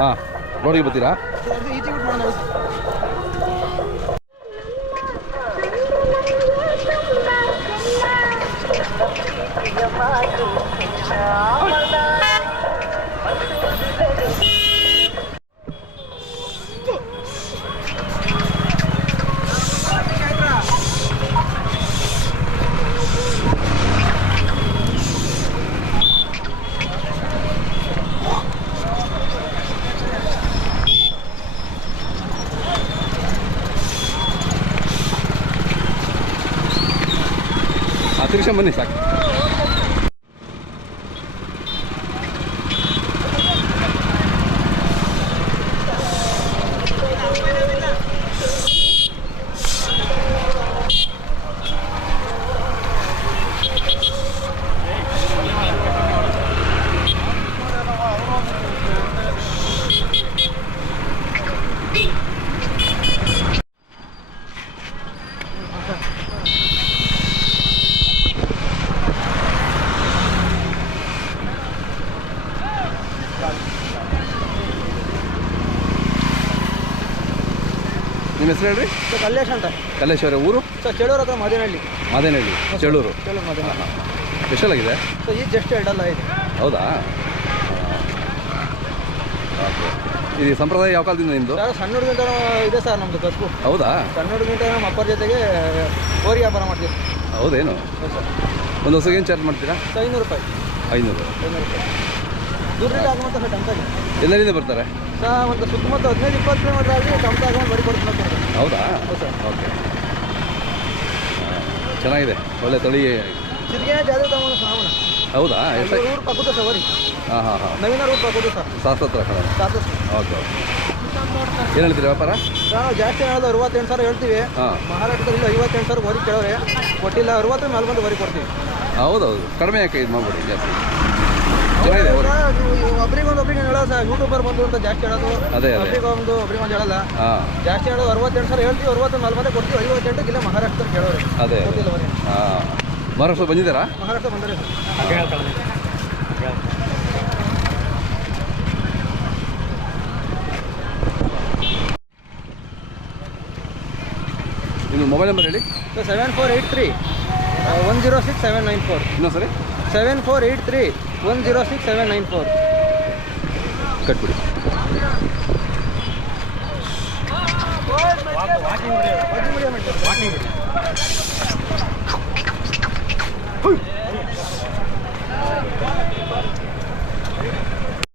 ಹಾಂ, ರೋಡಿಗೆ ಬರ್ತೀರಾ? ತಿರ್ಗಿಸ್ಕೊಂಡ್ ಬನ್ನಿ ಸಾಕು. ನಿಮ್ಮ ಹೆಸರು ಹೇಳ್ರಿ? ಸರ್ ಕಲ್ಲೇಶ್ ಅಂತ. ಕಲ್ಲೇಶ್ವರ ಊರು? ಸರ್ ಚೇಳೂರು ಹತ್ರ ಮಾದೇನಹಳ್ಳಿ. ಮಾದೇನಹಳ್ಳಿ, ಚೇಳೂರು. ಮಾದೇನಹಳ್ಳಿ. ಸ್ಪೆಷಲ್ ಆಗಿದೆ ಸರ್ ಈಗ ಜಸ್ಟ್ ಎರಡಲ್ಲ ಇದೆ. ಹೌದಾ? ಓಕೆ. ಇದು ಸಂಪ್ರದಾಯ ಯಾವ ಕಾಲದಿಂದ ನಿಮ್ಮದು? ಸರ್ ಸಣ್ಣ ಹುಡುಗಿಂತ ಇದೆ ಸರ್ ನಮ್ಮದು ಕಸಬು. ಹೌದಾ? ಸಣ್ಣ ಹುಡುಗಿಂತ ನಮ್ಮ ಅಪ್ಪರ ಜೊತೆಗೆ ಓರಿ ವ್ಯಾಪಾರ ಮಾಡ್ತೀವಿ. ಹೌದೇನು? ಸರ್ ಒಂದು ಹೊಸಗೆ ಏನು ಚಾರ್ಜ್ ಮಾಡ್ತೀರಾ? 500 ರೂಪಾಯಿ. 500 ರೂಪಾಯಿ. ದುಡ್ಡಿಗೆ ಆಗುವಂಥ ಸರ್ ಟಮ್ಕಾಗಿ. ಎಲ್ಲರಿಂದ ಬರ್ತಾರೆ? ಸರ್ ಒಂದು ಸುತ್ತಮುತ್ತ 15-20 ಕಿಲೋಮೀಟರ್ ಆಗಿ ಟಮ್ಕ ಆಗುವಂಥ ಬಡಿ ಕೊಡ್ತೀನಿ. ಹೌದಾ? ಹೌದು ಸರ್. ಓಕೆ, ಚೆನ್ನಾಗಿದೆ, ಒಳ್ಳೆ ತಳಿ. ಸಿದ್ಗೆ ಜಾತ್ರೆ ತಗೊಂಡು ಶ್ರಾವಣ. ಹೌದಾ? ಎಷ್ಟು ಊರು ಪಕ್ಕದ ಸವರಿ. ಹಾಂ ಹಾಂ ಹಾಂ, ನವೀನ ಊರು ಪಕ್ಕದ ಸರ್. ಶಾಸ್ತ್ರ ಕಡೆ. ಓಕೆ. ಏನು ಹೇಳ್ತೀರಿ ವ್ಯಾಪಾರ? ನಾವು ಜಾಸ್ತಿ ಹೇಳೋದು 68,000 ಹೇಳ್ತೀವಿ. ಹಾಂ, ಮಹಾರಾಷ್ಟ್ರದಲ್ಲಿ 58,000 ವರಿ ಕೇಳೋರೆ ಕೊಟ್ಟಿಲ್ಲ. 60 ಮೇಲೆ ಬಂದು ವರಿ ಕೊಡ್ತೀವಿ. ಹೌದೌದು, ಕಡಿಮೆ ಯಾಕೆ ಇದು ಮಾಡ್ಬಿಡಿ ಜಾಸ್ತಿ. ಚೆನ್ನಾಗಿದೆ. ಒಬ್ರಿಗೊಂದು ಹೇಳೋ ಸರ್, ಯೂಟ್ಯೂಬರ್ ಬಂದು ಅಂತ ಜಾಸ್ತಿ ಹೇಳೋದು. ಅದೇ ಒಬ್ರಿಗೊಂದು ಹೇಳಲ್ಲ. ಹಾಂ, ಜಾಸ್ತಿ ಹೇಳೋದು 68,000 ಹೇಳ್ತೀವಿ. 60 ಮೇಲೆ ಬಂದೇ ಕೊಡ್ತೀವಿ. 58 ಇಲ್ಲ ಮಹಾರಾಷ್ಟ್ರ ಕೇಳೋರೆ. ಅದೇ ಹಾಂ. ಮಹಾರಾಷ್ಟ್ರ ಬಂದಿದ್ದಾರಾ? ಮಹಾರಾಷ್ಟ್ರ ಬಂದರೆ ನಿಮ್ಮ ಮೊಬೈಲ್ ನಂಬರ್ ಹೇಳಿ. 7483 106 794. ಇನ್ನೊಂದು ಸರಿ. 7483 106 794. ಕಟ್ಬಿಡಿ.